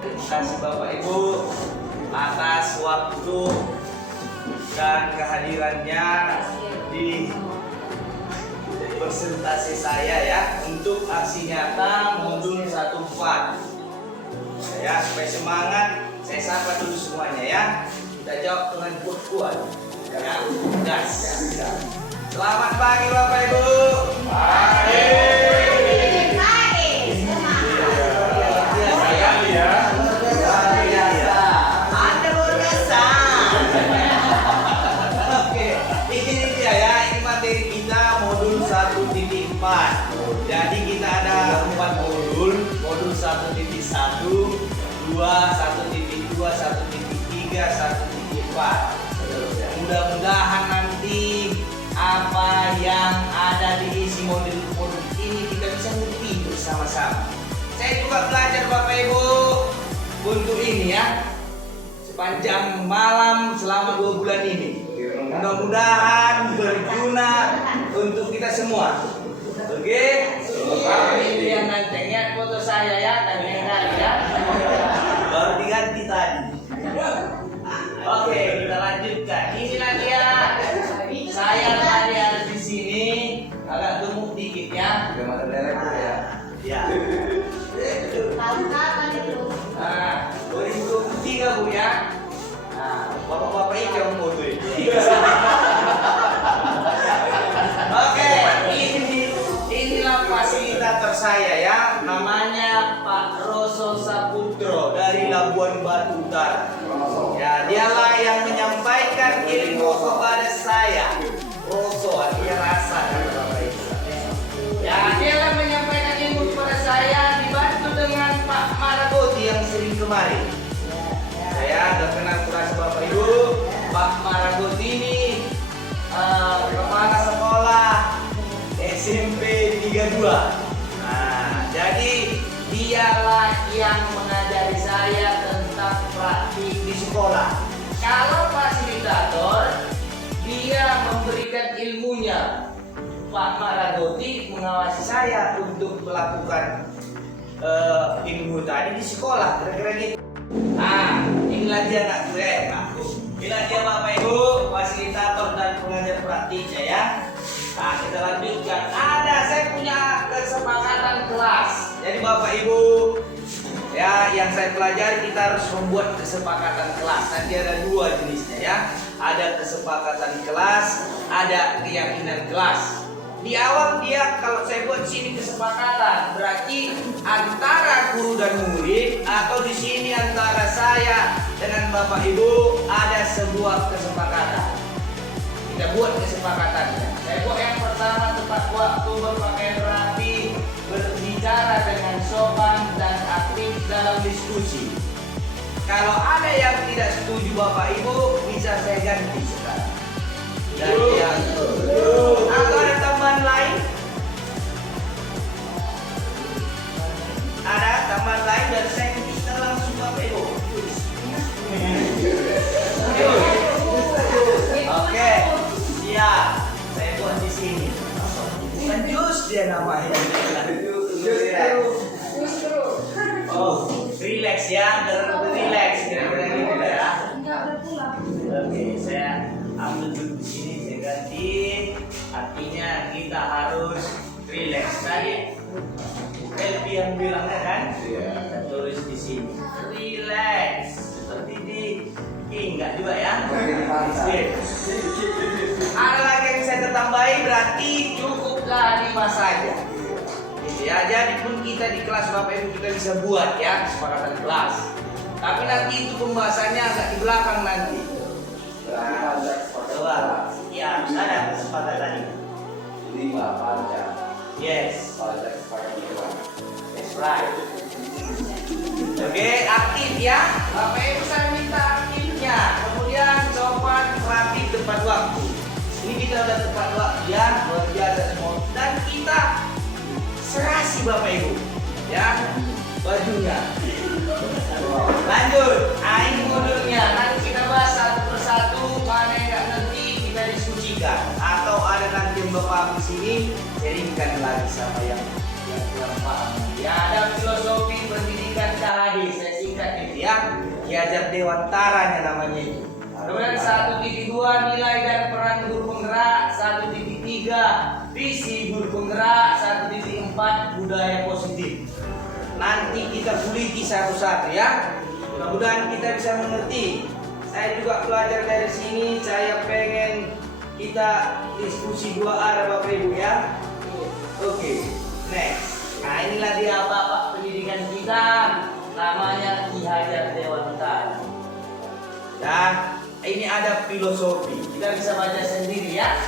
Terima kasih Bapak Ibu atas waktu dan kehadirannya di presentasi saya ya untuk aksi nyata modul 1/4. Ya, supaya semangat, saya sapa dulu semuanya ya. Kita jawab dengan kuat-kuat. Ya, gas. Selamat pagi Bapak Ibu. Pagi. Jadi kita ada 4 modul, modul 1.1, 2, 1.2, 1.3, 1.4. Mudah-mudahan nanti apa yang ada di isi modul ini kita bisa ngerti bersama-sama. Saya juga belajar Bapak Ibu untuk ini ya, sepanjang malam selama 2 bulan ini. Mudah-mudahan berguna untuk kita semua. Oke, ini yang nanti lihat foto saya ya, nanti ya. Baru diganti tadi. Oke, kita lanjutkan. Inilah dia. Saya tadi ada di sini, agak gemuk dikit ya. Ya. Nah, 2023 Bu ya. Nah, bapak-bapak ini yang foto ini. Oke, inilah fasilitator saya ya, namanya Pak Roso Saputro dari Labuan Batu Utara. Ya, dialah yang menyampaikan ilmu kepada saya. Roso artinya rasa kan Bapak Ibu. Ya, dialah menyampaikan ilmu kepada saya dibantu dengan Pak Maragoti yang sering kemari. Saya udah kenal kurasa Bapak Ibu. Pak Maragoti ini kepala sekolah SMP 32. Nah, jadi dialah yang mengajari saya tentang praktik di sekolah. Kalau fasilitator, dia memberikan ilmunya. Pak Maragoti mengawasi saya untuk melakukan ilmu tadi di sekolah, kira-kira gitu. Nah, inilah dia anak gue, inilah dia Bapak Ibu, fasilitator dan pengajar praktiknya ya. Nah, kita lanjutkan. Saya punya kesepakatan kelas. Jadi Bapak Ibu, ya yang saya pelajari kita harus membuat kesepakatan kelas. Nanti ada 2 jenisnya ya. Ada kesepakatan kelas, ada keyakinan kelas. Di awal dia kalau saya buat sini kesepakatan, berarti antara guru dan murid atau di sini antara saya dengan Bapak Ibu ada sebuah kesepakatan. Kita buat kesepakatannya. Saya buat yang pertama tepat waktu, berpakaian rapi, berbicara dengan sopan dan aktif dalam diskusi. Kalau ada yang tidak setuju Bapak Ibu, bisa saya ganti sekarang. Dan yang atau ada tambahan lain? Ada tambahan lain dan saya bisa langsung Bapak Ibu. Oke, siap. Saya buat di sini. Bukan jus dia namanya. Oh, relax ya, relax kira-kira gitu ya. Oke, saya ambil dulu di sini, saya ganti. Artinya kita harus relax. Tadi Elvi yang bilangnya kan? Kita tulis di sini. Relax, seperti di enggak juga ya. Ada lagi yang saya tambahi, berarti cukuplah 5 saja. Gitu ya. Jadi pun kita di kelas Bapak Ibu kita bisa buat ya kesepakatan kelas. Tapi nanti itu pembahasannya agak di belakang nanti. Coba. Ya, ada kesepakatan ini. 5 panca. Yes. That's right. Oke, aktif ya. Bapak Ibu saya serasi Bapak Ibu. Ya, bajunya. Lanjut, ini modulnya. Nanti kita bahas satu persatu, mana yang nggak ngerti kita diskusikan. Atau ada nanti yang Bapak di sini, sharingkan lagi sama yang kurang paham. Ya, ada filosofi pendidikan KHD, saya singkat itu ya. Ki Hajar Dewantara namanya itu. Kemudian 1.2 nilai dan peran guru penggerak, 1.3 visi guru penggerak, 1.4 budaya positif. Nanti kita kuliti satu-satu ya. Mudah-mudahan kita bisa mengerti. Saya juga belajar dari sini. Saya pengen kita diskusi dua arah Bapak Ibu ya. Oke, next. Nah inilah dia Bapak pendidikan kita. Namanya Ki Hajar Dewantara. Dan ini ada filosofi. Kita bisa baca sendiri ya.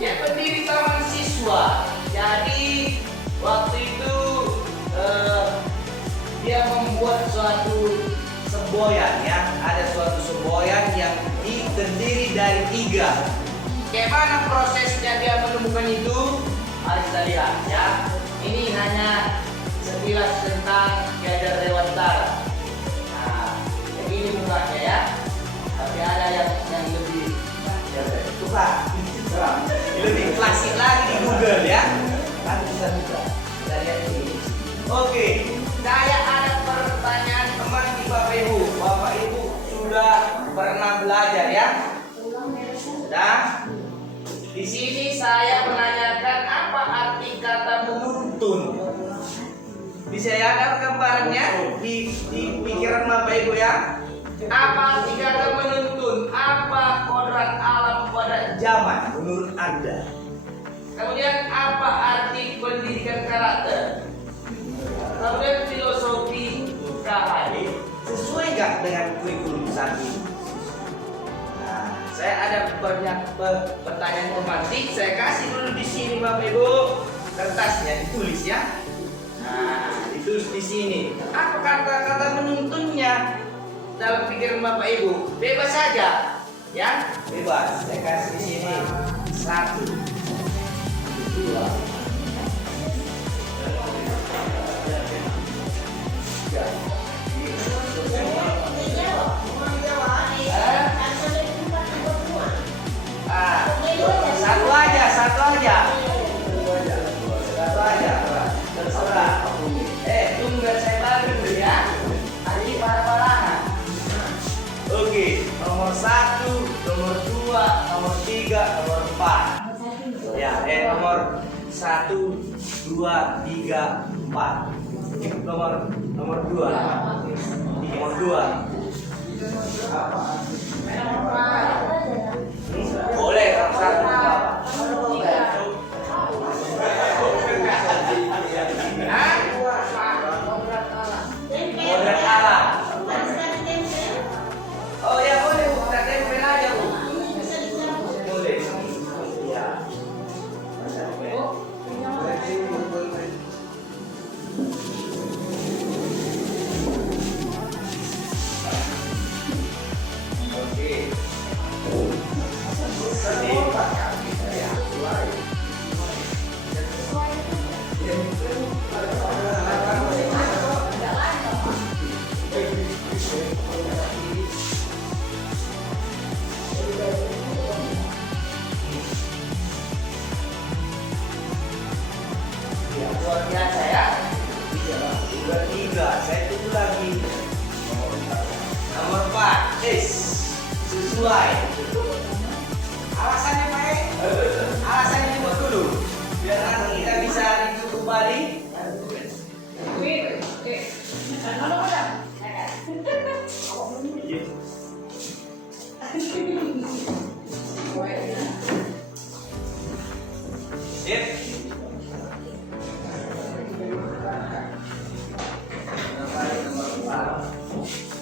Dia pendiri taman siswa. Jadi waktu itu dia membuat suatu semboyan ya. Ada suatu semboyan yang terdiri dari 3. Bagaimana prosesnya dia menemukan itu? Mari kita lihat ya. Ini hanya sekilas tentang Ki Hajar Dewantara. Nah, begini mukanya ya. Tapi ada yang lebih lebih klasik lagi di Google ya. Nanti bisa buka. Kita lihat ini. Oke, saya ada pertanyaan teman di Bapak Ibu. Bapak Ibu sudah pernah belajar ya? Sudah? Di sini saya menanyakan apa arti kata menuntun. Bisa ya ada gambarannya di pikiran Bapak Ibu ya? Apa arti kata menuntun? Apa kodrat alam pada zaman menurut Anda? Kemudian apa arti pendidikan karakter? Kemudian filosofi KHD sesuai nggak dengan kurikulum saat ini? Nah, saya ada banyak pertanyaan tematik. Saya kasih dulu di sini Bapak Ibu kertasnya ditulis ya. Nah, ditulis di sini. Apa kata-kata menuntunnya dalam pikiran Bapak Ibu? Bebas saja, ya, bebas. Saya kasih di sini 1, 2. Satu aja, terserah. Tunggu saya bagi dulu ya. Hari parah-parahan. Oke, nomor 1, nomor 2, nomor 3, nomor 4. Ya, nomor 1, 2, 3, 4. Nomor 2. Nomor 2. Boleh, nomor 1. Kodrat alam. Oh ya boleh, kita tempel aja Bu. Boleh. Ya. Luar biasa ya. 3, saya tunggu lagi. Nomor 4, sesuai. Alasannya Pak? Alasannya dibuat dulu. Biar nanti kita bisa review kembali. Sip.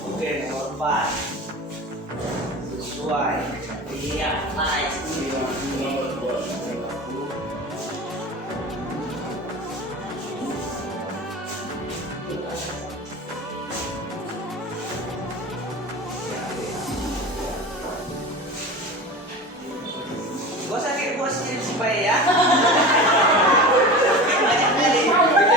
Oke, nomor 4 sesuai. Iya, nice. Gak usah kayak bos jadi supaya ya. Banyak milih.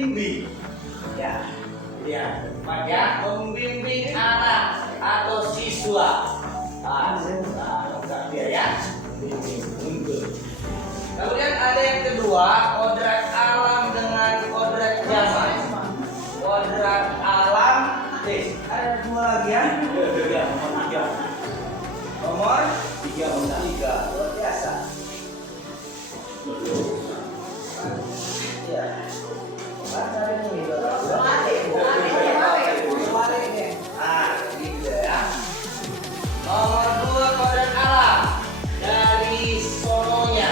membimbing. Ya, tempat ya, membimbing anak atau siswa. Lengkap dia ya. Membimbing. Kemudian ada yang kedua, kodrat alam dengan kodrat zaman. Kodrat alam, ada dua lagi ya. Nomor 3. Luar biasa. Ya. Baca ini. Gitu ya. Nomor 2 kodrat alam dari sononya.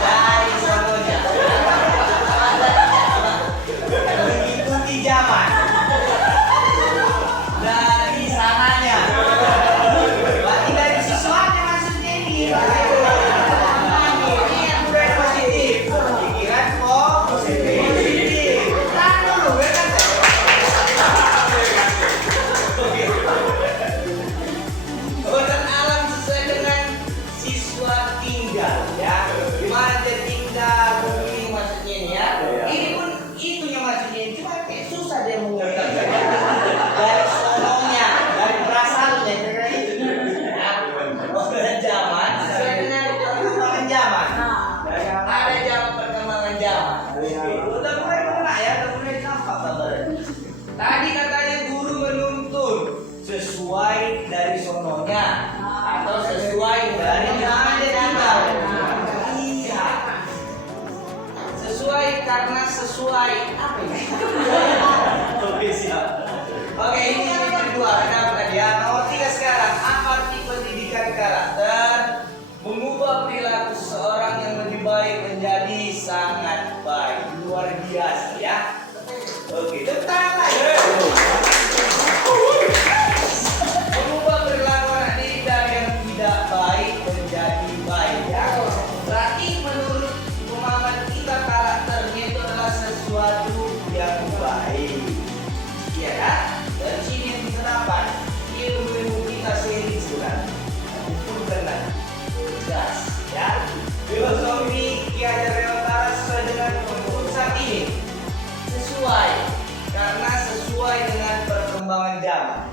Dari sononya. Mengikuti zaman. Dari sananya. Berarti dari siswanya maksudnya ini. Ini yang udah positif. Pikiran positif. Tahan dulu, ya kan? Kodrat alam sesuai dengan siswa tinggal ya. Gimana dia tinggal, memilih maksudnya ini ya. Ini pun itunya maksudnya ini. Cuma kayak susah dia mengerti. Dari sononya, dari berasalnya, kira itu. Kodrat zaman sesuai dengan perkembangan zaman. Ada zaman perkembangan zaman. Udah mulai kena ya, udah mulai nampak gambarannya. Tadi katanya guru menuntun sesuai dari sononya atau sesuai dari mana dia tinggal. Iya. Sesuai karena sesuai apa ini? Oke siap. Oke ini yang kedua. Kenapa tadi ya? Nomor 3 sekarang. Apa arti pendidikan karakter? Mengubah perilaku seseorang yang lebih baik menjadi sangat baik. Luar biasa ya. Oke, tepuk tangan lagi. Mengubah perilaku anak didik dari yang tidak baik menjadi baik ya. Berarti menurut pemahaman kita karakternya itu adalah sesuatu yang baik. Iya kan? Dari sini yang bisa dapat ilmu kita sendiri sudah. Itu benar. Gas ya. Filosofi Ki Hajar Dewantara sesuai dengan kurikulum saat ini. Sesuai karena sesuai dengan perkembangan zaman.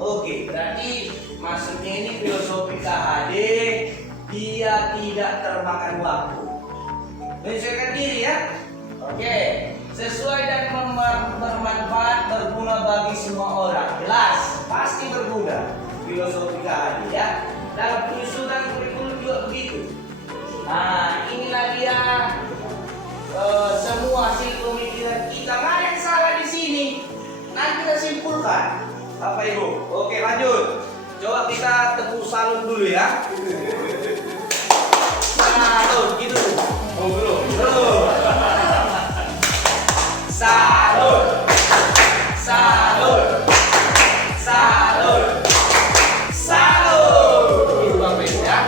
Oke, berarti maksudnya ini filosofi KHD dia tidak termakan waktu. Menyesuaikan diri ya. Oke, sesuai dan bermanfaat, berguna bagi semua orang. Jelas, pasti berguna filosofi KHD ya. Dalam penyusunan kurikulum juga begitu. Nah, inilah dia semua hasil pemikiran kita. Nggak ada yang salah di sini. Nanti kita simpulkan. Apa Ibu? Oke lanjut. Coba kita tepuk salun dulu ya. Salun gitu. Oh belum. Salun. Salun. Salun. Salun. Itu Bapak Ibu ya.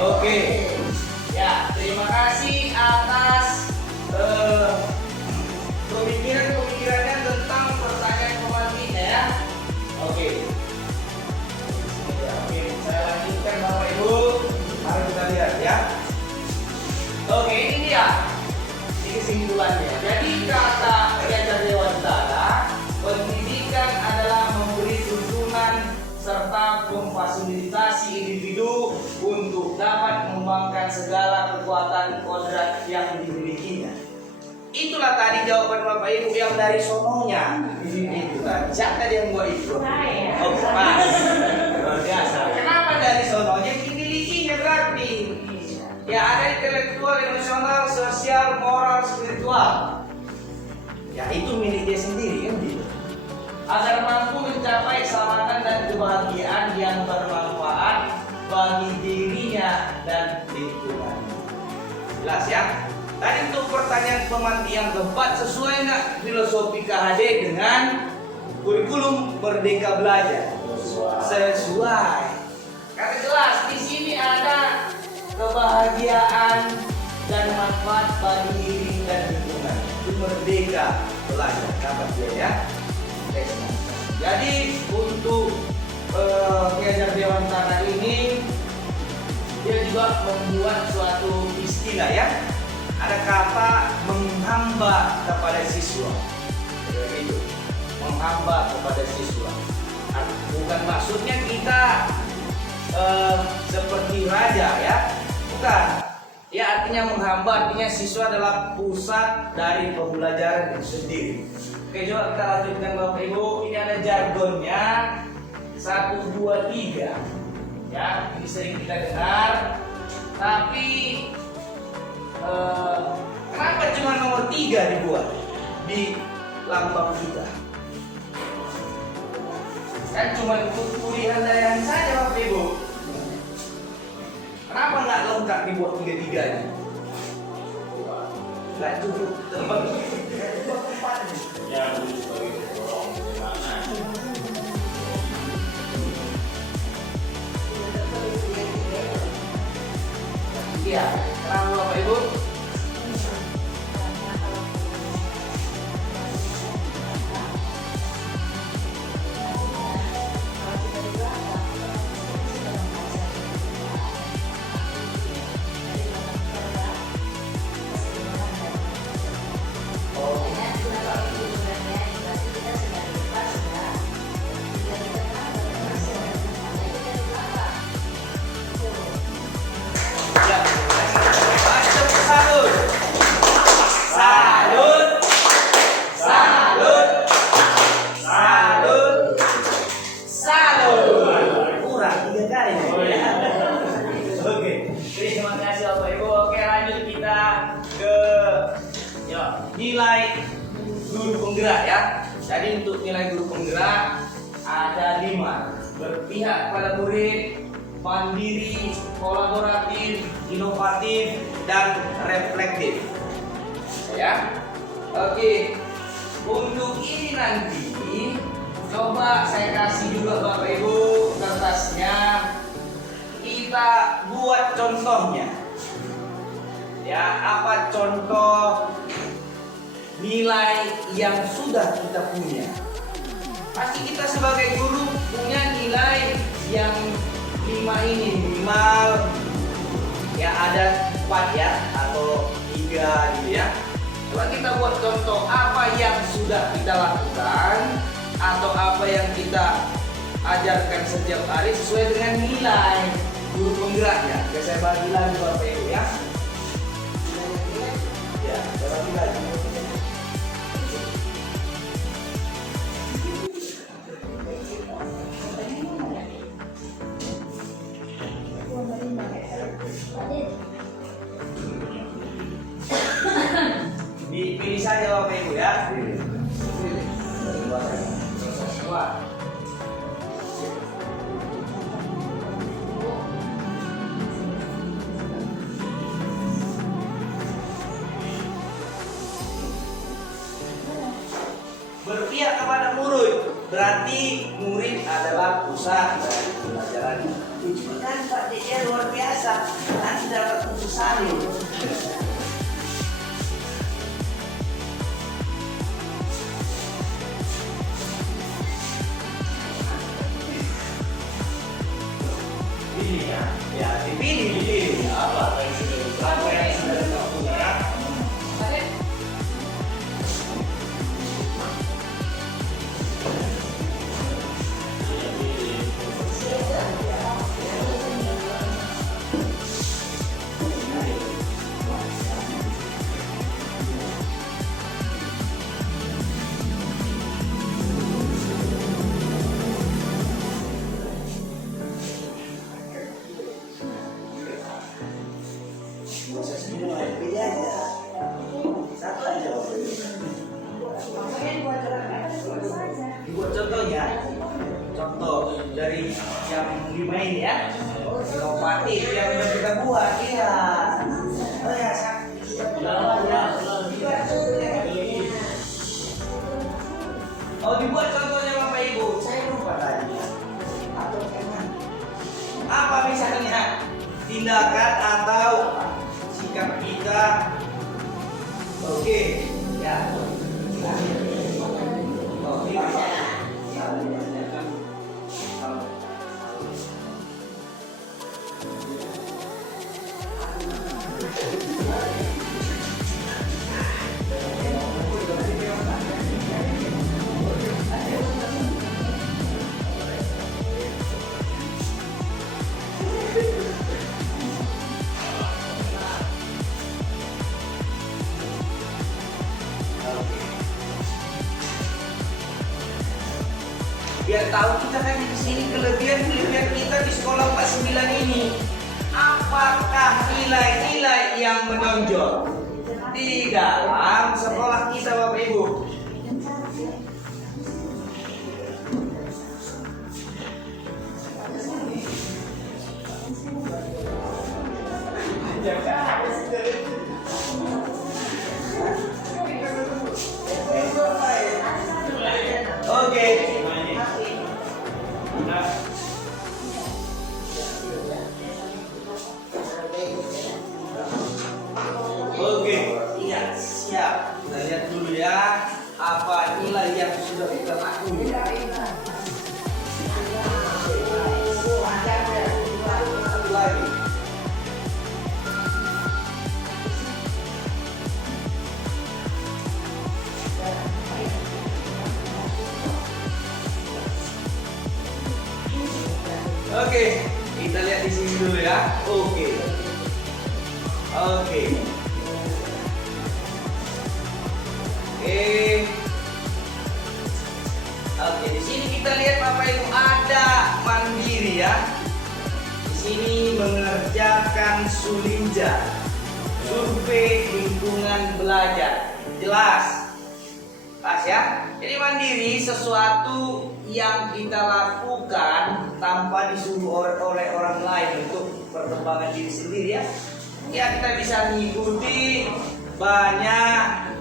Oke. Ya, terima kasih atas pemikiran-pemikirannya tentang pertanyaan pematihnya ya. Oke. Ya, oke, saya lanjutkan Bapak Ibu. Mari kita lihat ya. Oke, ini dia. Ini kesimpulannya. Jadi kata Ki Hajar Dewantara, pendidikan adalah memberi tuntunan serta memfasilitasi individu untuk dapat mengembangkan segala kekuatan kodrat yang dimilikinya. Itulah tadi jawaban Bapak Ibu yang dari sononya. Itu kan. Siapa yang buat itu? Oh, pas. Luar biasa. Kenapa dari sononya dimilikinya berarti? Ya ada intelektual, emosional, sosial, moral, spiritual. Ya itu milik dia sendiri kan gitu. Agar mampu mencapai keselamatan dan kebahagiaan yang bermanfaat bagi dirinya dan lingkungan. Jelas ya? Tadi untuk pertanyaan pemantik yang keempat, sesuai nggak filosofi KHD dengan kurikulum Merdeka Belajar? Sesuai. Karena jelas di sini ada kebahagiaan dan manfaat bagi diri dan lingkungan. Itu Merdeka Belajar. Dapat dia ya. Jadi untuk Ki Hajar Dewantara ini dia juga membuat suatu istilah ya. ada kata menghamba kepada siswa. Itu menghamba kepada siswa. Bukan maksudnya kita seperti raja ya, bukan. Ya artinya menghamba, artinya siswa adalah pusat dari pembelajaran itu sendiri. Oke, coba kita lanjutkan Bapak Ibu. Ini ada jargonnya 1, 2, 3. Ya, ini sering kita dengar. Tapi kenapa cuma nomor 3 dibuat di lambang kita? Kan cuma tulisan daerah saja Bapak Ibu. Kenapa nggak lengkap dibuat 3-3-nya? Nggak cukup tempat. Ya, sebagai dorong gimana? Iya, kenapa Bapak Ibu? Nilai guru penggerak ya. Jadi untuk nilai guru penggerak ada 5. Berpihak pada murid, mandiri, kolaboratif, inovatif, dan reflektif. Ya. Oke. Untuk ini nanti coba saya kasih juga Bapak Ibu kertasnya. Kita buat contohnya. Ya, apa contoh nilai yang sudah kita punya? Pasti kita sebagai guru punya nilai yang 5 ini minimal. Ya ada 4 ya atau 3 gitu ya. Coba kita buat contoh apa yang sudah kita lakukan atau apa yang kita ajarkan setiap hari sesuai dengan nilai guru penggeraknya. Oke, saya bagi lagi Bapak Ibu ya. Ya, saya bagi lagi. Dipilih saja Bapak Ibu ya. Semua. Berpihak kepada murid, berarti murid adalah pusat dari pelajaran. Kan Pak dia luar biasa, nanti dapat putusan ini. Pilih ya, ya dipilih apa yang sudah dilakukan ya. Buat contohnya, contoh dari yang 5 ini ya, inovatif yang udah kita buat ya. Oh ya, oh dibuat contohnya Bapak Ibu, saya lupa tadi. Apa misalnya tindakan atau sikap kita? Oke, ya. Oh, ini bisa. biar tahu kita kan di sini kelebihan kita di sekolah 49 ini. Apakah nilai-nilai yang menonjol di dalam sekolah kita, Bapak Ibu? Oke. Oke, iya, siap. Kita lihat dulu ya, apa nilai yang sudah kita lakukan. Satu lagi. Oke, kita lihat di sini dulu ya. Oke. Oke, di sini kita lihat Bapak Ibu ada mandiri ya. Di sini mengerjakan sulinja, survei lingkungan belajar. Jelas ya. Jadi mandiri sesuatu yang kita lakukan tanpa disuruh oleh orang lain untuk perkembangan diri sendiri ya. Ya, kita bisa mengikuti banyak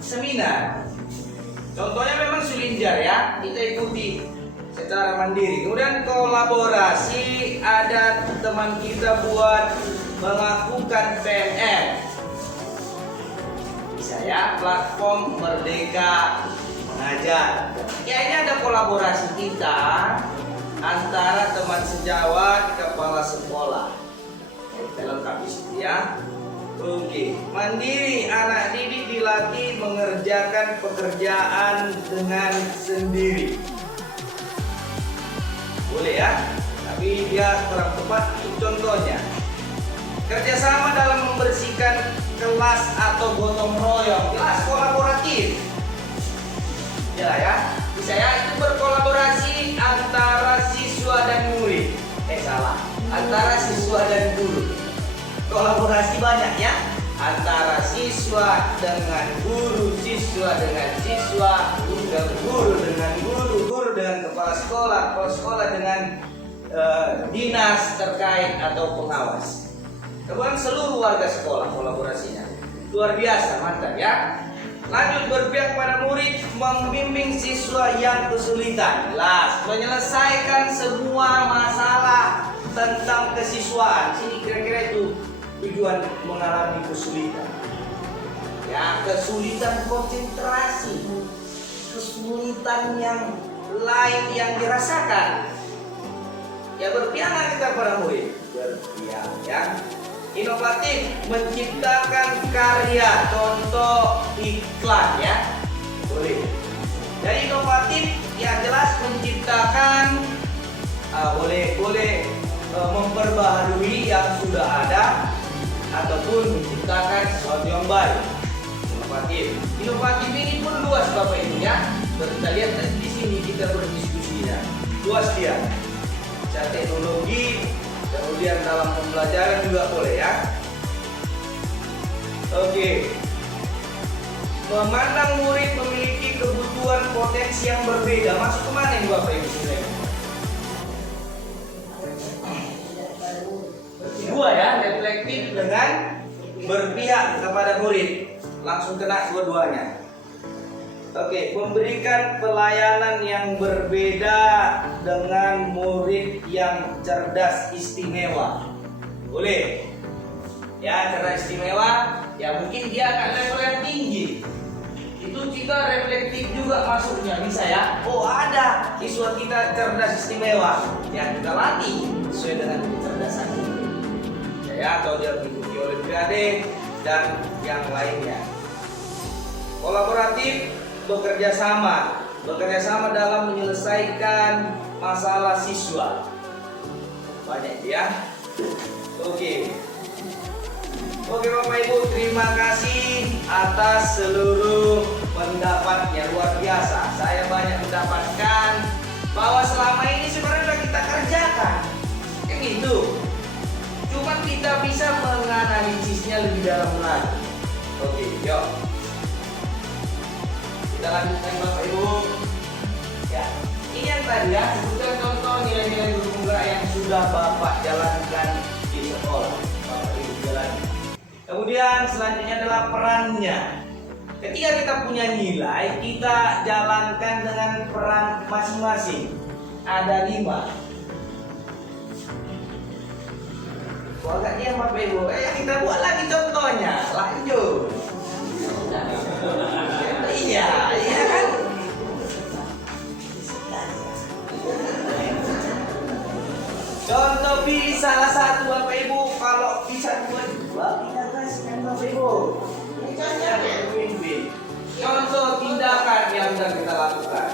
seminar. Contohnya memang sulinjar ya, kita ikuti secara mandiri. Kemudian kolaborasi, ada teman kita buat melakukan PMM. Bisa ya, platform Merdeka Mengajar. Ya, ini ada kolaborasi kita antara teman sejawat, kepala sekolah. Kita lengkapi situ ya. Oke, mandiri, anak didik dilatih mengerjakan pekerjaan dengan sendiri. Boleh ya, tapi dia kurang tepat. Contohnya, kerjasama dalam membersihkan kelas atau gotong royong, kelas kolaboratif. Ya, bisa ya, itu berkolaborasi antara siswa dan murid. Antara siswa dan guru. Kolaborasi banyak ya, antara siswa dengan guru, siswa dengan siswa, guru dengan guru, guru dengan kepala sekolah dengan dinas terkait atau pengawas. Kemudian seluruh warga sekolah kolaborasinya luar biasa, mantap ya. Lanjut, berpihak pada murid, membimbing siswa yang kesulitan. Jelas, menyelesaikan semua masalah tentang kesiswaan. Sini kira-kira itu tujuan mengalami kesulitan. Ya, kesulitan konsentrasi, kesulitan yang lain yang dirasakan. Ya, berpihak kita pada murid, berpihak ya. Inovatif, menciptakan karya, contoh iklan ya, boleh. Jadi inovatif ya, jelas menciptakan, boleh memperbaharui yang sudah ada ataupun menciptakan sesuatu yang baru. Inovatif ini pun luas Bapak Ibu ya. Kita lihat di sini kita berdiskusinya, luas dia. Bisa teknologi, kemudian dalam pembelajaran juga boleh ya. Oke. Memandang murid memiliki kebutuhan potensi yang berbeda. Masuk kemana ini Bapak Ibu? Dua ya, reflektif dengan berpihak kepada murid. Langsung kena dua-duanya. Oke, memberikan pelayanan yang berbeda dengan murid yang cerdas istimewa. Boleh. Ya, cerdas istimewa, ya mungkin dia akan level yang tinggi. Itu kita reflektif juga masuknya, bisa ya. Oh, ada siswa kita cerdas istimewa. Ya, kita latih sesuai dengan kecerdasan itu. Ya, atau dia mengikuti olimpiade dan yang lainnya. Kolaboratif, bekerja sama dalam menyelesaikan masalah siswa. Banyak ya. Oke Bapak Ibu, terima kasih atas seluruh pendapatnya, luar biasa. Saya banyak mendapatkan bahwa selama ini sebenarnya sudah kita kerjakan. Kayak gitu. Cuma kita bisa menganalisisnya lebih dalam lagi. Oke, yuk. Kita lanjutkan Bapak Ibu. Ya, ini yang tadi ya, sebutkan contoh nilai-nilai guru penggerak yang sudah Bapak jalankan di sekolah. Bapak Ibu jalankan. Kemudian selanjutnya adalah perannya. Ketika kita punya nilai, kita jalankan dengan peran masing-masing. Ada 5. Agak diam Bapak Ibu. Kita buat lagi contohnya. Lanjut. Iya kan? Contoh pilih salah satu Bapak Ibu. Kalau bisa dua, kita kasihkan Bapak Ibu. Ini contohnya pemimpin. Contoh tindakan yang sudah kita lakukan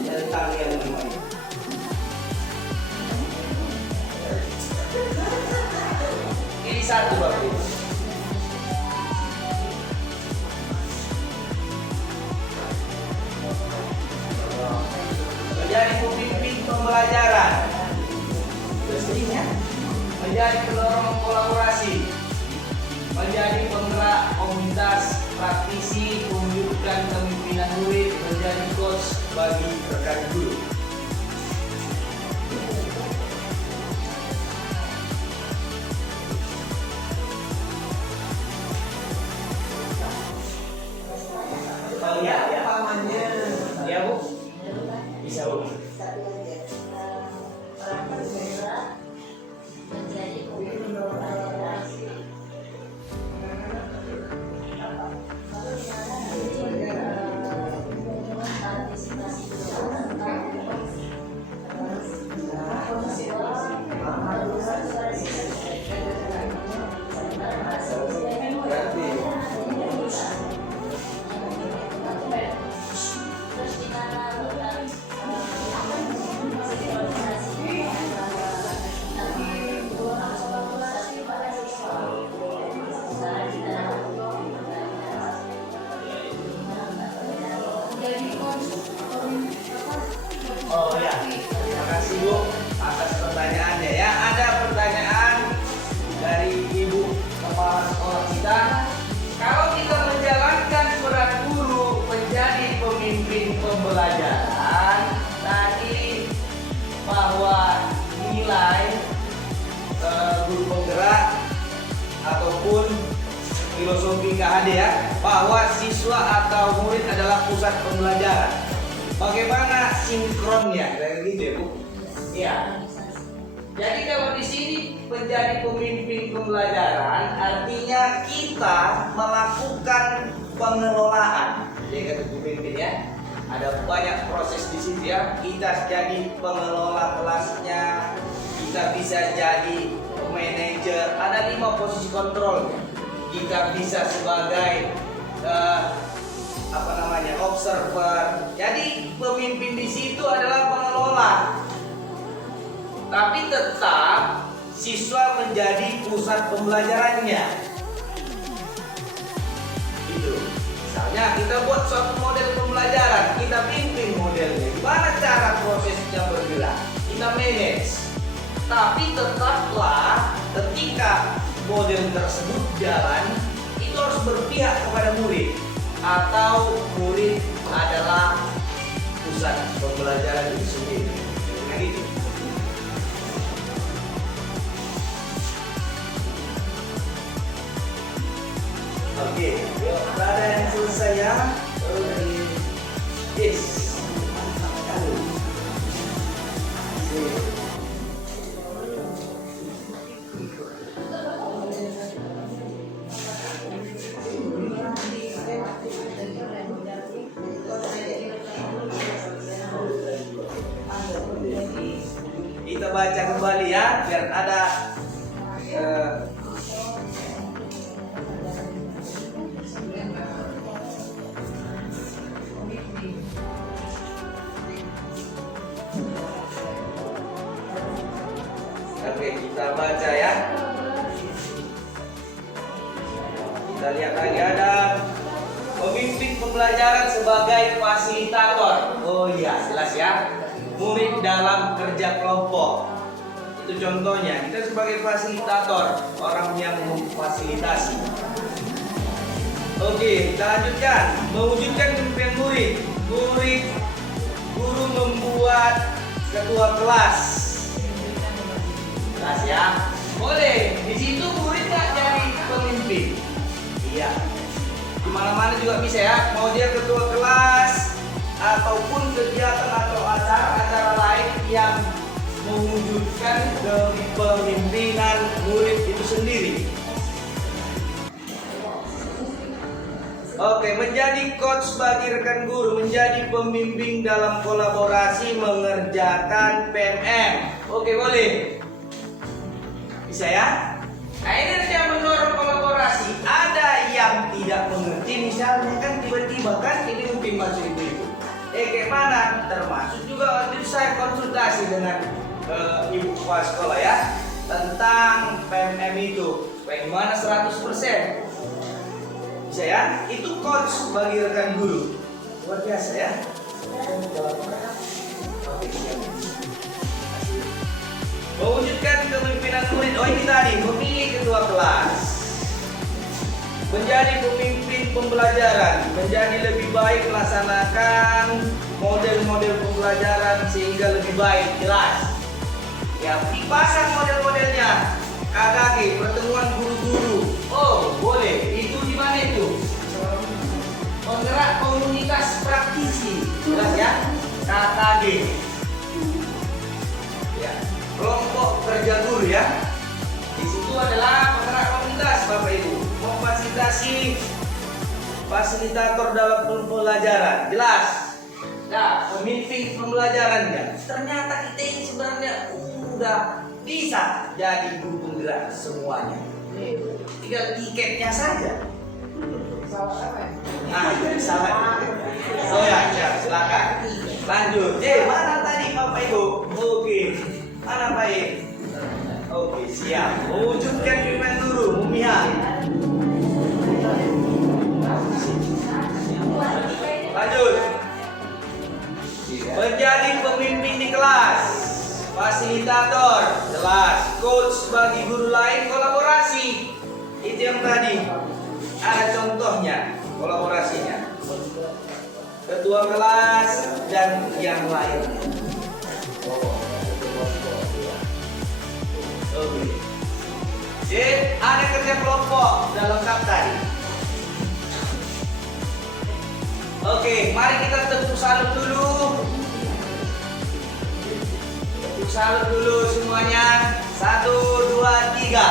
tentang yang ini. Pilih satu Bapak Ibu. Menjadi pemimpin pembelajaran. Pastinya menjadi pendorong kolaborasi, menjadi penggerak komunitas, praktisi, mewujudkan kepemimpinan murid, menjadi coach bagi rekan guru. Oh iya, ya. Ya Bu, bisa Bu. Oh ya, terima kasih Bu atas pertanyaannya ya. Ada pertanyaan dari Ibu Kepala Sekolah kita. Kalau kita menjalankan peran guru menjadi pemimpin pembelajaran, tadi bahwa nilai guru penggerak ataupun filosofi KHD ya, bahwa siswa atau murid adalah pusat pembelajaran. Bagaimana sinkronnya? Kayak gitu ya Bu? Iya. Jadi kalau di sini menjadi pemimpin pembelajaran artinya kita melakukan pengelolaan. Jadi kata pemimpin ya, ada banyak proses di situ ya. Kita jadi pengelola kelasnya, kita bisa jadi manajer. Ada 5 posisi kontrolnya. Kita bisa sebagai observer. Jadi pemimpin di situ adalah pengelola. Tapi tetap siswa menjadi pusat pembelajarannya. Gitu. Misalnya kita buat suatu model pembelajaran, kita pimpin modelnya. Gimana cara prosesnya bergerak? Kita manage. Tapi tetaplah ketika model tersebut jalan, itu harus berpihak kepada murid. Atau murid adalah pusat pembelajaran itu sendiri. Nah gitu. Oke, yuk ada yang selesai ya. Yes. Kita baca kembali ya, biar ada Oke, kita baca ya. Kita lihat lagi ada pemimpin pembelajaran sebagai fasilitator. Oh iya, jelas ya. murid dalam kerja kelompok. Itu contohnya, kita sebagai fasilitator, orang yang memfasilitasi. Oke, kita lanjutkan. Mewujudkan kepemimpinan murid. Guru membuat ketua kelas. Kelas ya. Boleh. Di situ murid nggak jadi pemimpin. Iya. Di mana-mana juga bisa ya. Mau dia ketua kelas ataupun kegiatan atau acara-acara lain yang mewujudkan kepemimpinan murid itu sendiri. Oke, menjadi coach bagi rekan guru, menjadi pembimbing dalam kolaborasi mengerjakan PMM. Oke, boleh. Bisa ya? Nah, ini yang mendorong kolaborasi. Ada yang tidak mengerti, misalnya kan tiba-tiba kan ini mungkin masuk ibu-ibu. Kayak mana? Termasuk juga waktu saya konsultasi dengan ibu kepala sekolah ya tentang PMM itu. Bagaimana 100%? Bisa ya? Itu coach bagi rekan guru. Luar biasa ya. Mewujudkan kepemimpinan murid. Oh ini tadi, memilih ketua kelas. Menjadi pemimpin pembelajaran. Menjadi lebih baik melaksanakan model-model pembelajaran sehingga lebih baik. Jelas. Ya, dipasang model-modelnya. KKG, pertemuan guru-guru. Oh, boleh. Itu di mana itu? Penggerak komunitas praktisi. Jelas ya? KKG. Ya, kelompok kerja guru ya. Di situ adalah penggerak komunitas Bapak Ibu. Memfasilitasi fasilitator dalam pembelajaran. Jelas. Nah, pemimpin pembelajarannya. Ternyata kita ini sebenarnya udah bisa jadi guru penggerak semuanya. Tinggal tiketnya saja. Nah, salah. Oh ya, silakan. Lanjut. Mana tadi Bapak Ibu? Oke. Mana baik? Oke, siap. Wujudkan kepemimpinan guru, memihak. Lanjut. Menjadi pemimpin di kelas. Fasilitator, jelas. Coach bagi guru lain, kolaborasi. Itu yang tadi. Ada contohnya, kolaborasinya. Ketua kelas dan yang lain. Oke. Jadi ada kerja kelompok dalam lengkap tadi. Oke, mari kita tepuk salut dulu. Salut dulu semuanya. 1, 2, 3.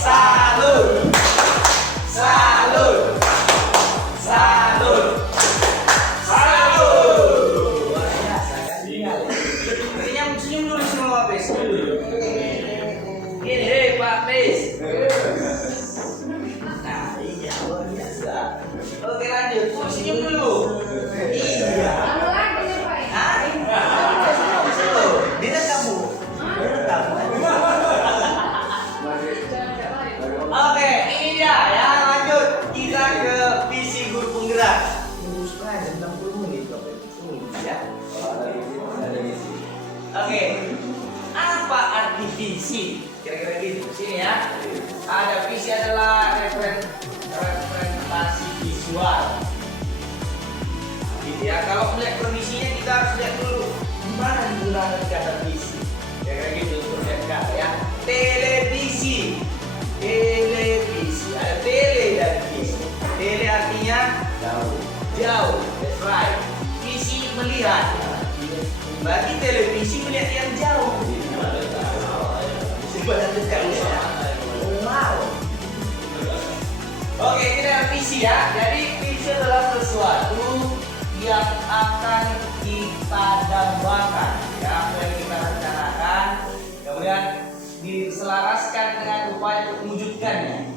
Salut. Salut. Salut. Salut. Luar biasa kan? Senyum dulu semua, Pes. Gini, hei Pak Pes. Nah, iya luar biasa. Oke lanjut. Senyum dulu. Iya. Oke, ini dia ya. Lanjut kita ke visi guru penggerak. Tunggu setengah jam 60 menit ya. Oke, apa arti visi? Kira-kira gitu. Sini ya. Ada visi adalah representasi visual. Gitu ya. Kalau melihat kondisinya kita harus lihat dulu gimana digunakan kata visi. Kira-kira gitu untuk lihat ya. Televisi. Televisi, ada tele dan visi. Tele artinya jauh, that's right. Visi melihat. Berarti televisi melihat yang jauh. Sebenarnya dekat ya. Wow. Oke, kita ada visi ya. Jadi visi adalah sesuatu yang akan kita dambakan, ya, apa yang kita rencanakan. Kemudian diselaraskan dengan upaya untuk mewujudkannya.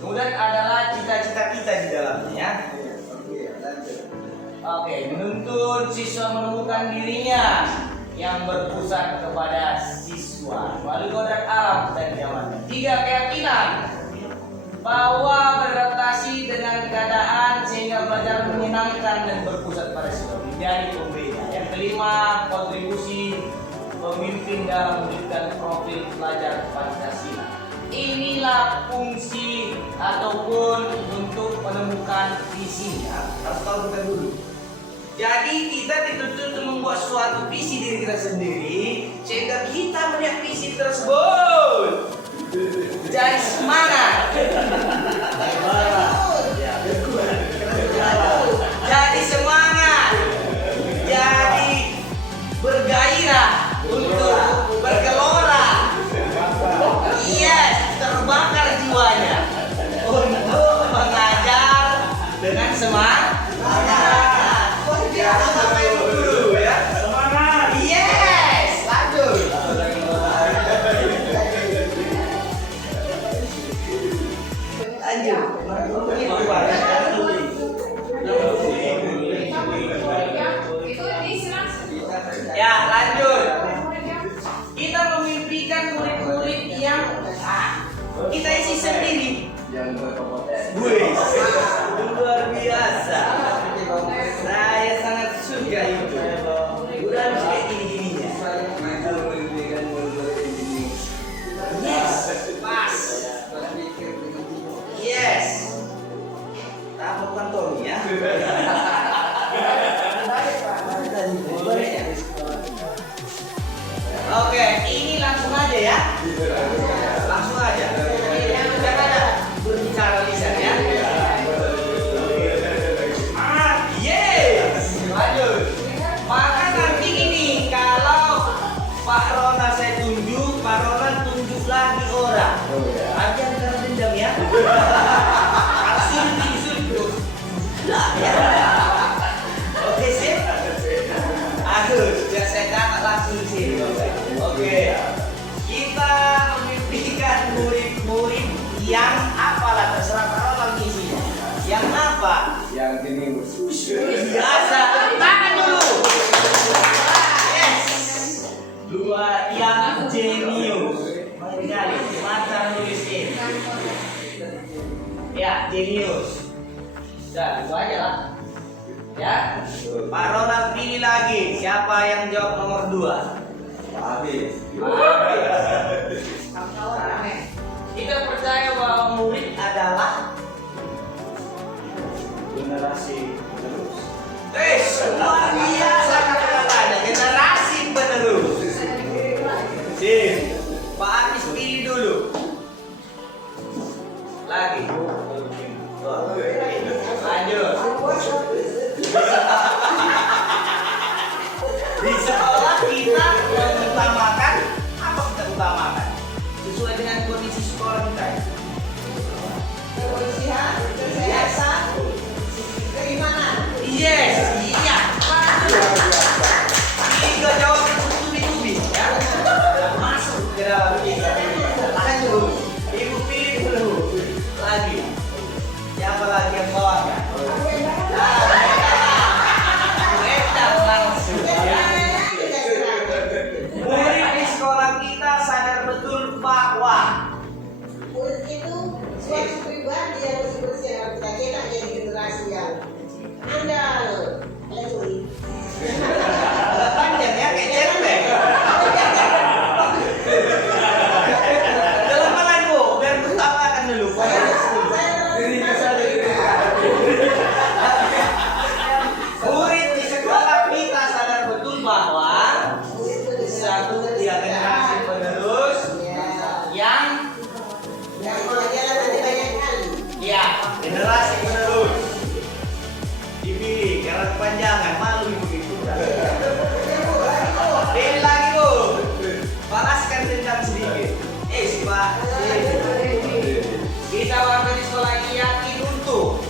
Kemudian adalah cita-cita kita di dalamnya ya. Oke, menuntun siswa menemukan dirinya yang berpusat kepada siswa melalui kodrat alam dan zamannya. 3, keyakinan bahwa beradaptasi dengan keadaan sehingga belajar menyenangkan dan berpusat pada siswa menjadi pembeda. Yang kelima, tema kontribusi pemimpin dalam memberikan profil pelajar Pancasila. Inilah fungsi ataupun untuk menemukan visinya. Harus tahu kita dulu. Jadi kita dituntut untuk membuat suatu visi diri kita sendiri sehingga kita melihat visi tersebut. Jadi semangat. Jadi semangat. Jadi bergairah untuk bergelora. Yes, terbakar jiwanya untuk mengajar dengan semangat. Sampai dulu ya. Semangat. Yes, lanjut. Ya, lanjut. Kita memimpikan murid-murid yang kita isi sendiri. Wih, luar biasa. Saya sangat suka itu. Udah harus kayak gini-gininya. Yes, pas. Yes. Tahu kantornya ya. Oke, ini langsung aja ya. Langsung aja. Jangan ada berbicara lisan ya. Yes. Lanjut. Maka nanti ini kalau Pak Rona saya tunjuk, Pak Rona tunjuk lagi orang. Nanti ada dendam ya. Suruh. Lah ya. Oke sip. Aduh, sudah saya catat langsung sini. Oke. Kita memimpikan murid-murid yang apalah terserah Pak Rona isinya. Yang apa? Yang jenius. Biasa, tangan dulu. Yes. Dua yang jenius. Sekali, mata nulis ini. Ya, jenius. Sudah, itu aja lah. Ya, Pak Ronald pilih lagi. Siapa yang jawab nomor 2? Habis. Kita percaya bahwa murid adalah Generasi penerus. luar biasa kata-katanya, generasi penerus. Sip. Pak Aris pilih dulu. Lagi. Lanjut. Di sekolah kita mengutamakan apa kita utamakan? Sesuai dengan kondisi sekolah kita. Kebersihan, kesehatan, keimanan. Yes, iya. Tiga jawab tubi-tubi ya. Masuk ke dalam kita. Lanjut. Ibu pilih dulu. Lagi. Siapa lagi yang bawahnya? Edan langsung ya. Murid di sekolah kita sadar betul bahwa murid itu suatu pribadi yang bersih-bersih dalam cita-cita jadi generasi yang andal. agak panjang ya kayak cetek. Dalam mana Bu? Biar ku tambahkan dulu. Murid di sekolah kita sadar betul bahwa satu ya generasi penerus yang ya generasi penerus dipilih karena kepanjangan malu ibu itu. Pilih lagi Bu. Balaskan dendam sedikit. Pak. Kita warga di sekolah ini yakin untuk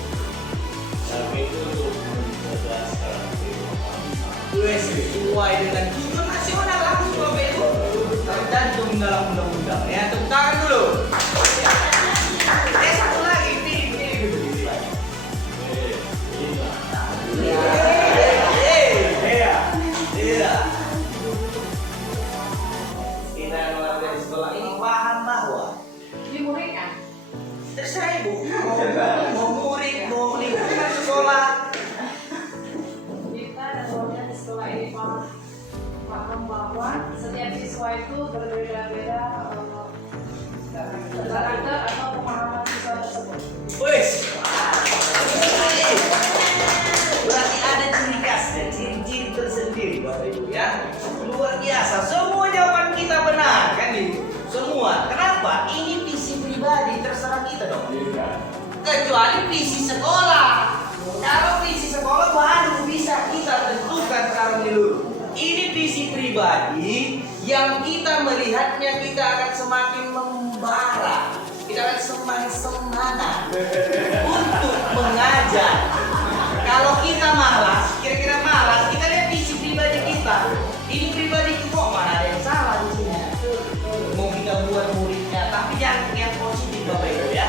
Tapi itu untuk mencerdaskan sesuai dengan tujuan nasional langsung Bapak Ibu. Tercantum dalam undang-undang. Ya, tepuk tangan dulu. Satu lagi, pilih dulu. kecuali visi sekolah. Kalau visi sekolah baru bisa kita tentukan secara menyeluruh. Ini visi pribadi yang kita melihatnya kita akan semakin membara, kita akan semakin semangat untuk mengajar. Kalau kita malas, kira-kira malas, kita lihat visi pribadi kita. Ini pribadi kok mana ada yang salah di sini. Mau kita buat muridnya, tapi yang positif Bapak Ibu ya.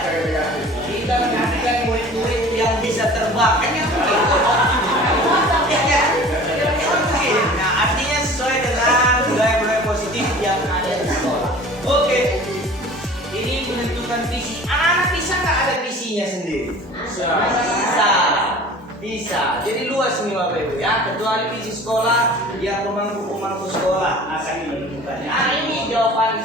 Kita menjadikan murid-murid yang bisa terbang, kan yang nah, artinya sesuai dengan budaya-budaya positif yang ada di sekolah. Oke, ini menentukan visi. Anak-anak bisa nggak ada visinya sendiri? Bisa. Jadi luas nih Bapak Ibu ya. Kecuali visi sekolah, yang pemangku sekolah akan menentukannya. Ini jawaban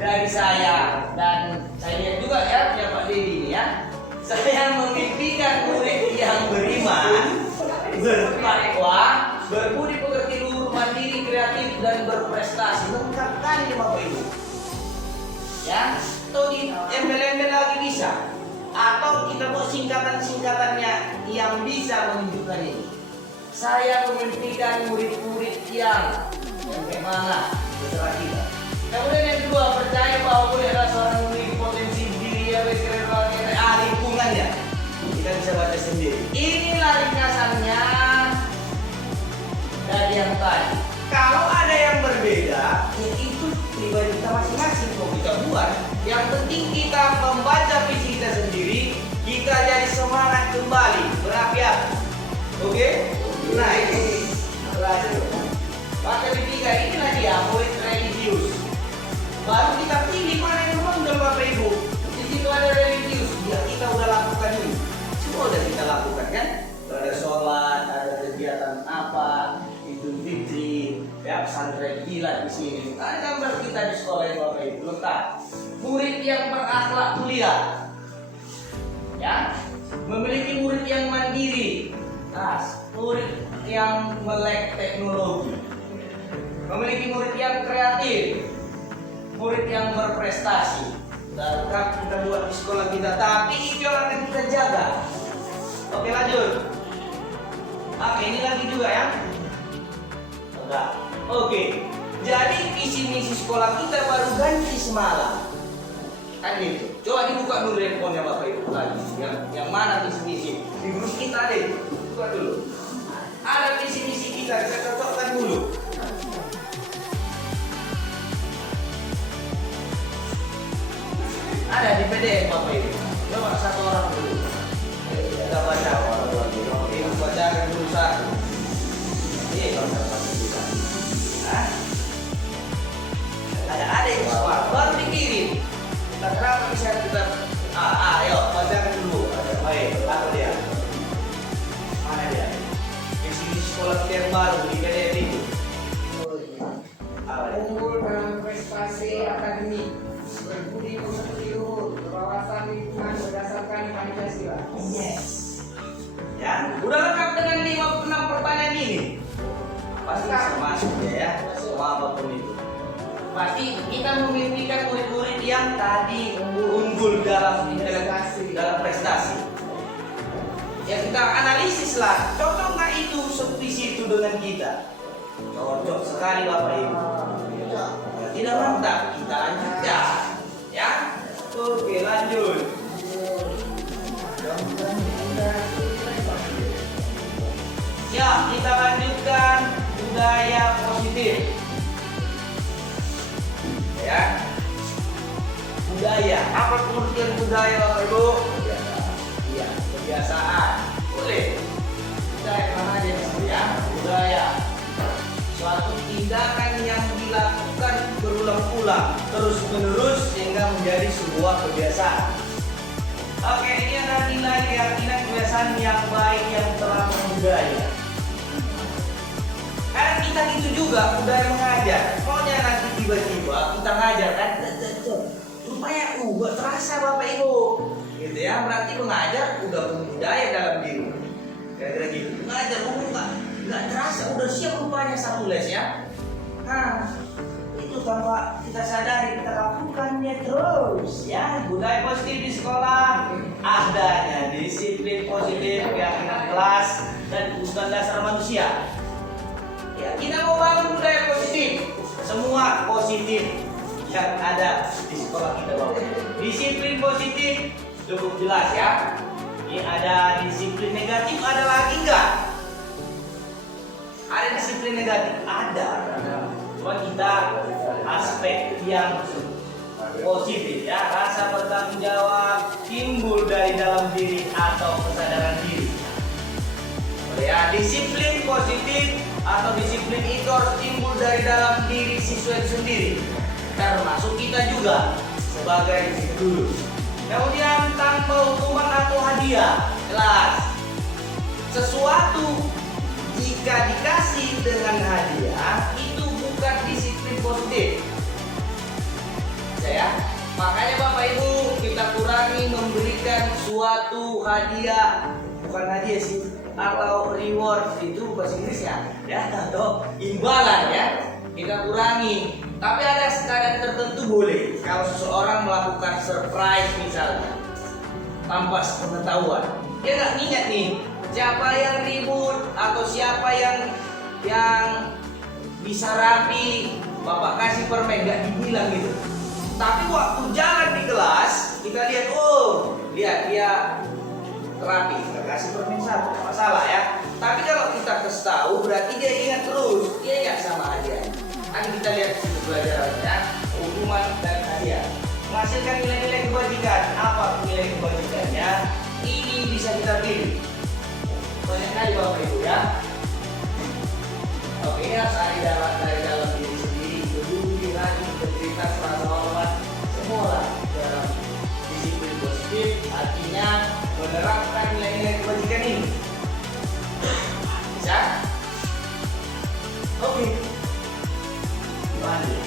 dari saya dan saya lihat juga ya Pak Dedi ini ya. Saya memimpikan murid yang beriman, bertakwa, berbudi pekerti luhur, mandiri, kreatif dan berprestasi. Lengkapkan ini Bapak Ibu. Ya, atau di embel-embel lagi bisa. Atau kita buat singkatan-singkatannya yang bisa menunjukkan ini. Saya memimpikan murid-murid yang bagaimana terserah kita. Kemudian yang kedua, percaya bahwa murid adalah seorang yang memiliki potensi diri yang lingkungannya. Kita bisa baca sendiri. Inilah ringkasannya dari yang tadi. Kalau ada yang berbeda, ya itu pribadi kita masing-masing kok kita buat. Yang penting kita membaca visi kita sendiri, kita jadi semangat kembali, berapi-api. Oke? Nah ini baca di tiga inilah dia murid religius. Baru kita pilih mana yang menonjol Bapak Ibu. Di situ ada religius, ya kita udah lakukan ini. Semua udah kita lakukan kan? Ada sholat, ada kegiatan apa, Idul Fitri, ya pesantren gila di sini. Ada gambar kita di sekolah yang Bapak Ibu lengkap. Murid yang berakhlak mulia, ya, memiliki murid yang mandiri, murid yang melek teknologi, memiliki murid yang kreatif, murid yang berprestasi. Lengkap kita buat di sekolah kita, tapi itu yang akan kita jaga. Oke lanjut. Oke ini lagi juga ya. Enggak. Oke. Jadi visi misi sekolah kita baru ganti semalam. Kan gitu. Coba dibuka dulu handphonenya Bapak Ibu lagi. Yang mana visi misi? Di grup kita ada itu. Buka dulu. Ada visi misi kita cocokkan dulu. Ada di PDF Bapak Ibu. Coba satu orang dulu. Kita baca orang-orang dulu. Bapak Ibu bacakan dulu satu. Ini kalau kita baca dulu. Ada yang soal baru dikirim. Kita kenapa bisa kita? Ayo bacakan dulu. Baik, apa dia? Mana dia? Visi sekolah kita yang baru di PDF itu. Unggul dalam prestasi akademik, berbudi pekerti luhur, berwawasan lingkungan berdasarkan Pancasila. Yes. Ya, udah lengkap dengan 56 pertanyaan ini. Pasti bisa masuk ya, semua apapun itu. Pasti kita memimpikan murid-murid yang tadi unggul dalam prestasi. Ya kita analisis lah, cocok nggak itu visi itu dengan kita? Cocok sekali Bapak Ibu. Tidak mantap, kita lanjutkan. Ya, oke lanjut. Ya, kita lanjutkan budaya positif. Ya, budaya. Apa pengertian budaya Bapak Ibu? Iya, kebiasaan. Boleh. Budaya mana aja ya? Budaya. Suatu tindakan yang dilakukan berulang-ulang, terus-menerus sehingga menjadi sebuah kebiasaan. Oke, ini adalah nilai keyakinan kebiasaan yang baik yang telah membudaya. Karena kita gitu juga budaya mengajar. Pokoknya nanti tiba-tiba kita ngajar kan, rupanya terasa Bapak Ibu, gitu ya. Berarti mengajar udah budaya dalam diri. Kira-kira gitu. Mengajar nggak terasa, udah siap rupanya satu les ya. Nah, itu itu tanpa kita sadari kita lakukannya terus ya. Budaya positif di sekolah adanya disiplin positif, keyakinan kelas dan kebutuhan dasar manusia. Ya, kita mau bangun budaya positif, semua positif yang ada di sekolah kita Bapak. Disiplin positif cukup jelas ya. Ini ada disiplin negatif, ada lagi enggak? Ada disiplin negatif, ada. Cuma kita aspek yang positif ya, rasa bertanggung jawab timbul dari dalam diri atau kesadaran diri. Ya, disiplin positif atau disiplin itu harus timbul dari dalam diri siswa itu sendiri, termasuk kita juga sebagai guru. Kemudian tanpa hukuman atau hadiah, jelas. Sesuatu jika dikasih dengan hadiah itu bukan disiplin positif. Ya, makanya Bapak Ibu kita kurangi memberikan suatu hadiah, bukan hadiah sih, atau reward itu bahasa Inggris ya, atau imbalan ya. Kita kurangi. Tapi ada keadaan tertentu boleh. Kalau seseorang melakukan surprise misalnya tanpa pengetahuan, dia nggak ingat nih siapa yang ribut atau siapa yang bisa rapi, Bapak kasih permen nggak dibilang gitu. Tapi waktu jalan di kelas kita lihat, oh lihat dia rapi, kita kasih permen satu, nggak masalah ya. Tapi kalau kita kasih tahu berarti dia ingat terus, dia ingat sama hadiah. Nanti kita lihat pelajarannya, hukuman dan hadiah. Menghasilkan nilai-nilai kebajikan. Apa nilai kebajikannya? Ini bisa kita pilih. Banyak kali Bapak Ibu ya. Oke, ini harus ada dari dalam diri sendiri. Berdiri, rajin, integritas, rasa hormat, semua dalam disiplin positif. Artinya menerapkan nilai-nilai kebajikan ini. Bisa? Oke. Lanjut.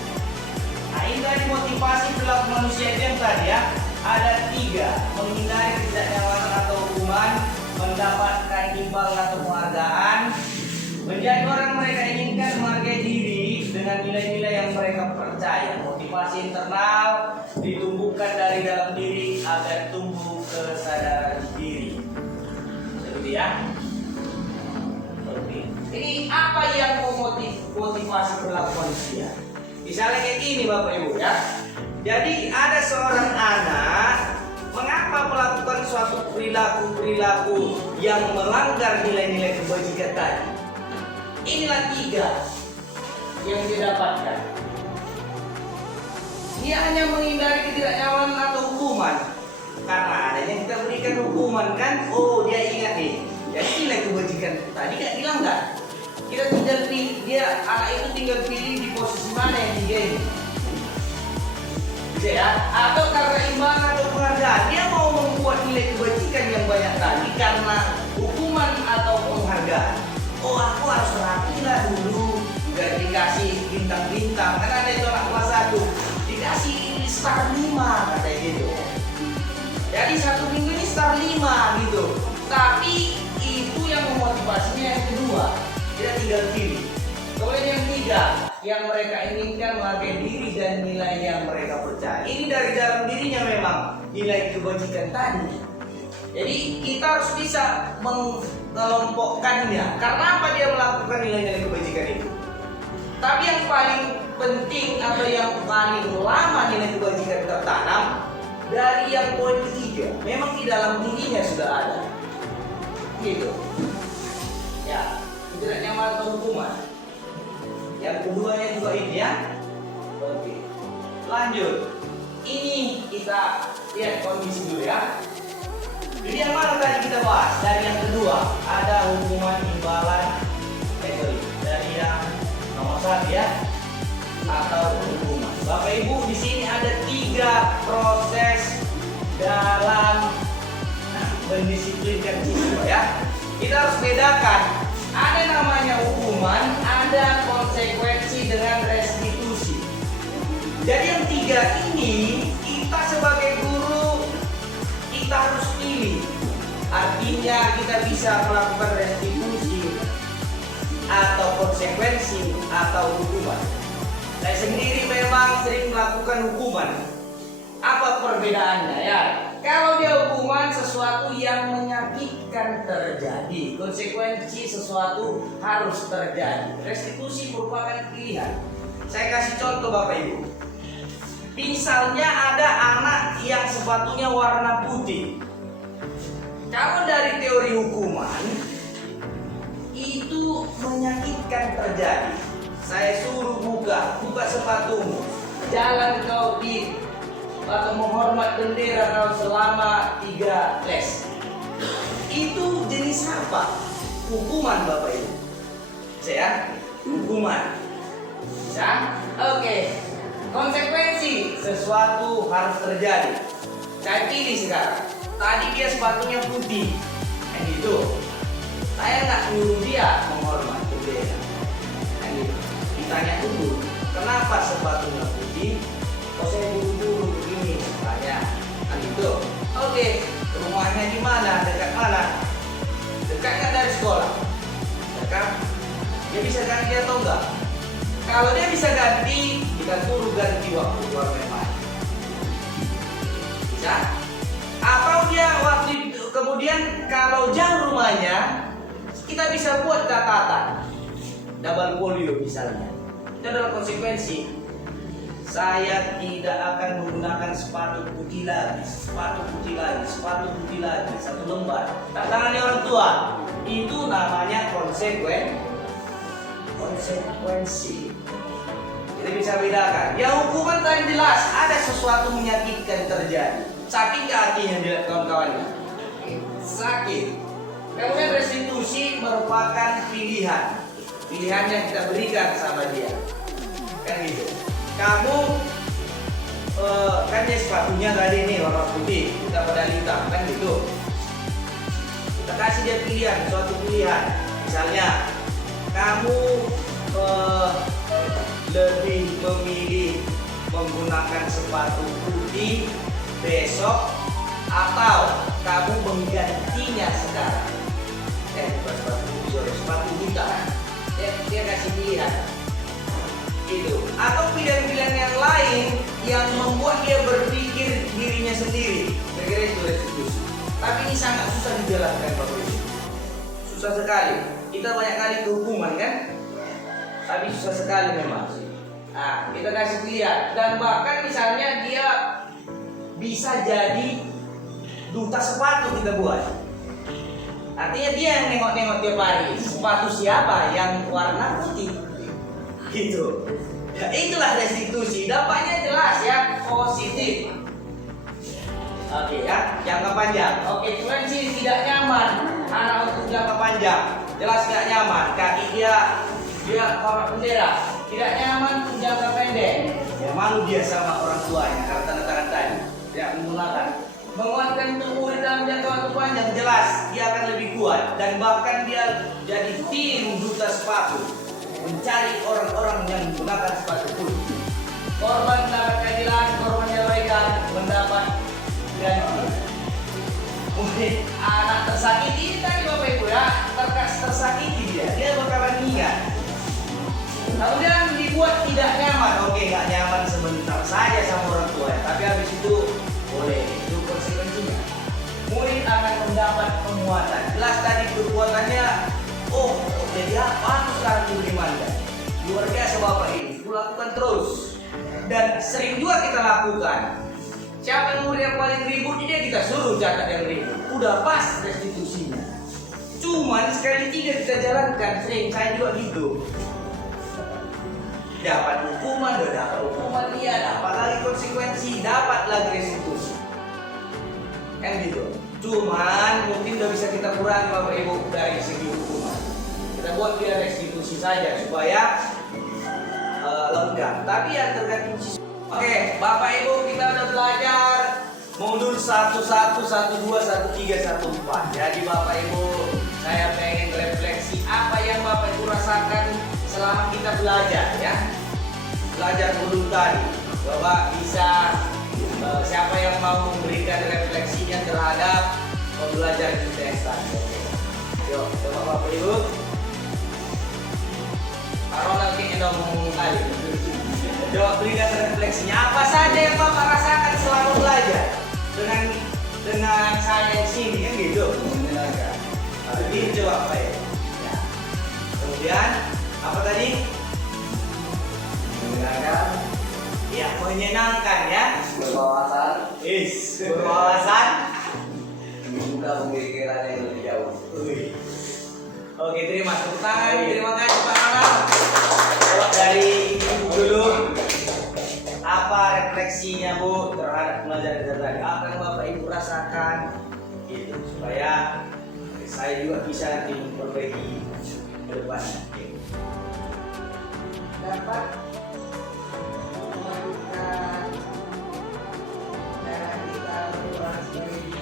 Nah, ini tadi motivasi perilaku manusia itu yang tadi ya. Ada 3: menghindari ketidaknyamanan atau hukuman, mendapatkan imbalan atau penghargaan, menjadi orang mereka inginkan, menghargai diri dengan nilai-nilai yang mereka percaya. Motivasi internal ditumbuhkan dari dalam diri agar tumbuh kesadaran diri. Seperti ya. Ini apa yang memotivasi perilaku manusia? Misalnya kayak gini Bapak Ibu ya. Jadi ada seorang anak mengapa melakukan suatu perilaku yang melanggar nilai-nilai kebajikan tadi. Inilah 3 yang dia dapatkan. Dia hanya menghindari ketidaknyamanan atau hukuman. Karena adanya kita berikan hukuman kan, oh dia ingat nih. Jadi nilai kebajikan tadi gak dilanggar. Kita tinggal pilih, anak itu tinggal pilih di posisi mana yang dia ini. Bisa ya? Atau karena imbalan atau penghargaan, dia mau membuat nilai kebajikan yang banyak tadi karena hukuman atau penghargaan. Oh aku harus rapi lah dulu, gak dikasih bintang-bintang. Karena ada itu anak kelas 1 dikasih star 5 katanya gitu. Jadi 1 minggu ini star 5 gitu. Tapi itu yang memotivasinya yang kedua. Dia tinggal pilih. Kemudian yang 3, yang mereka inginkan, menghargai diri dan nilai yang mereka percaya. Ini dari dalam dirinya memang nilai kebajikan tadi. Jadi kita harus bisa mengelompokkannya. Karena apa dia melakukan nilai-nilai kebajikan itu? Tapi yang paling penting atau yang paling lama nilai kebajikan tertanam dari yang poin 3, memang di dalam dirinya sudah ada. Gitu. Ya. Tidak nyaman atau hukuman. Yang keduanya juga ini ya. Oke. Lanjut. Ini kita lihat kondisi dulu ya. Jadi yang mana tadi kita bahas? Dari yang kedua ada hukuman imbalan. Dari yang nomor 1 ya. Atau hukuman. Bapak Ibu di sini ada 3 proses dalam mendisiplinkan siswa ya. Kita harus bedakan. Ada namanya hukuman, ada konsekuensi dengan restitusi. Jadi yang 3 ini kita sebagai guru kita harus pilih. Artinya kita bisa melakukan restitusi atau konsekuensi atau hukuman. Saya sendiri memang sering melakukan hukuman. Apa perbedaannya ya? Kalau dia hukuman sesuatu yang menyakitkan terjadi, konsekuensi sesuatu harus terjadi. Restitusi merupakan pilihan. Saya kasih contoh Bapak Ibu. Misalnya ada anak yang sepatunya warna putih. Kalau dari teori hukuman itu menyakitkan terjadi. Saya suruh buka sepatumu. Jalan kau di atau menghormat bendera kau selama 3 les. Itu jenis apa? Hukuman Bapak Ibu. Saya hukuman. Bisa? Oke. Konsekuensi sesuatu harus terjadi. Saya pilih sekarang. Tadi dia sepatunya putih. Kan gitu. Saya nggak nyuruh dia menghormat bendera. Kan gitu. Ditanya dulu, kenapa sepatunya putih? Kok saya buru-buru begini? Tanya. Kan gitu. Oke. Rumahnya di mana? Dekat mana? Dekatnya dari sekolah. Dekat. Dia bisa ganti atau enggak? Kalau dia bisa ganti, kita suruh ganti waktu keluar memang. Bisa? Atau dia waktu itu, kemudian kalau jauh rumahnya, kita bisa buat catatan. Double polio misalnya. Itu adalah konsekuensi. Saya tidak akan menggunakan sepatu putih lagi, sepatu putih lagi, sepatu putih lagi, 1 lembar. Tantangannya orang tua. Itu namanya konsekuensi. Kita bisa bedakan. Ya hukuman tadi jelas ada sesuatu menyakitkan terjadi. Sakit hatinya dilihat kawan-kawannya. Sakit. Kemudian restitusi merupakan pilihan. Pilihan yang kita berikan sama dia. Kan gitu. Kamu kan dia sepatunya tadi ini warna putih, kita pada hitam, kan gitu. Kita kasih dia pilihan, suatu pilihan. Misalnya kamu lebih memilih menggunakan sepatu putih besok atau kamu menggantinya sekarang. Bukan sepatu putih, sorry, sepatu hitam. Dia kasih pilihan. Gitu. Atau pilihan-pilihan yang lain yang membuat dia berpikir dirinya sendiri. Kira-kira itu restitusi. Tapi ini sangat susah dijelaskan Bapak Ibu. Susah sekali. Kita banyak kali kehukuman kan? Tapi susah sekali memang. Nah, kita kasih pilihan. Dan bahkan misalnya dia bisa jadi duta sepatu kita buat. Artinya dia yang nengok-nengok tiap hari. Sepatu siapa yang warna putih? Gitu. Ya, itulah restitusi. Dampaknya jelas ya, positif. Oke ya, jangka panjang. Oke, konsekuensi tidak nyaman anak untuk jangka panjang. Jelas tidak nyaman. Kaki dia hormat bendera. Tidak nyaman untuk jangka pendek. Ya malu dia sama orang tuanya karena tanda tangan tadi. Tidak menggunakan. Menguatkan tubuh di dalam jangka waktu panjang, jelas dia akan lebih kuat dan bahkan dia jadi tim duta sepatu. Mencari orang-orang yang menggunakan sepatu putih. Korban mendapat keadilan, korban diabaikan mendapat ganti. Mungkin anak tersakiti tadi Bapak Ibu ya, tersakiti dia bakalan ingat. Kemudian dibuat tidak nyaman, oke nggak nyaman sebentar saja sama orang tua, tapi habis itu boleh, itu konsekuensinya. Murid akan mendapat penguatan. Jelas tadi perbuatannya, oh jadi apa sekarang diberi mandat. Luar biasa Bapak ini, lakukan terus. Dan sering juga kita lakukan. Siapa yang murid yang paling ribut ini kita suruh catat yang ribut. Udah pas restitusinya. Cuman sekali 3 kita jalankan, sering saya juga gitu. Dapat hukuman, dia dapat lagi konsekuensi, dapat lagi restitusi. Kan gitu. Cuman mungkin udah bisa kita kurangi Bapak Ibu dari segi hukuman. Kita buat dia restitusi saja supaya lengkap. Tapi yang tergantung. Oke, Bapak Ibu kita udah belajar modul 11, 12, 13, 14. Jadi Bapak Ibu, saya pengen refleksi apa yang Bapak Ibu rasakan selama kita belajar ya. Belajar modul tadi. Bapak bisa siapa yang mau memberikan refleksinya terhadap pembelajaran kita yang tadi. Yuk, coba Bapak Ibu. Kalau lagi ngomong kali. Coba berikan refleksinya. Apa saja yang Bapak rasakan selama belajar dengan saya di sini kan gitu. Menyenangkan. Jadi coba apa ya? Ya. Kemudian apa tadi? Menyenangkan. Ya, menyenangkan ya. Berwawasan. Berwawasan. Membuka pemikiran yang lebih jauh. Oke, terima tepuk tangan. Terima kasih Pak Alam. Coba dari Ibu dulu. Apa refleksinya Bu terhadap pelajaran tadi? Apa yang Bapak Ibu rasakan? Gitu supaya saya juga bisa nanti memperbaiki ke depannya. Dapat memadukan cara kita berorasi yaitu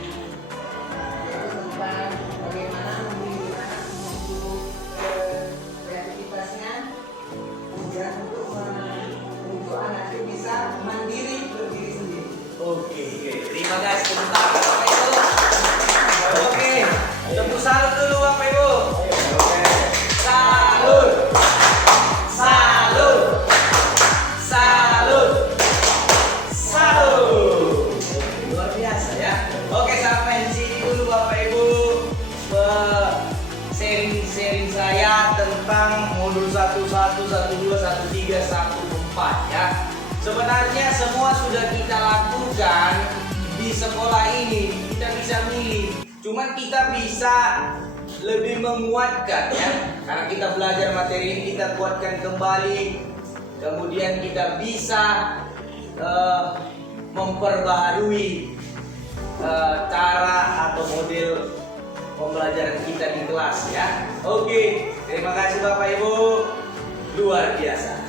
tentang bagaimana memilih anak untuk kreativitasnya, kemudian untuk anak itu bisa mandiri berdiri sendiri. Oke, terima kasih tepuk tangan Bapak Ibu. Oke, tepuk salut dulu Bapak Ibu. Salut. Salut. Salut. Salut. Luar biasa ya. Oke, sampai di sini dulu Bapak Ibu sharing saya tentang modul 11, 12, 13, 14 ya. Sebenarnya semua sudah kita lakukan di sekolah ini, kita bisa milih. Cuman kita bisa lebih menguatkan ya, karena kita belajar materi ini kita kuatkan kembali. Kemudian kita bisa memperbaharui cara atau model pembelajaran kita di kelas ya. Oke, terima kasih Bapak Ibu, luar biasa.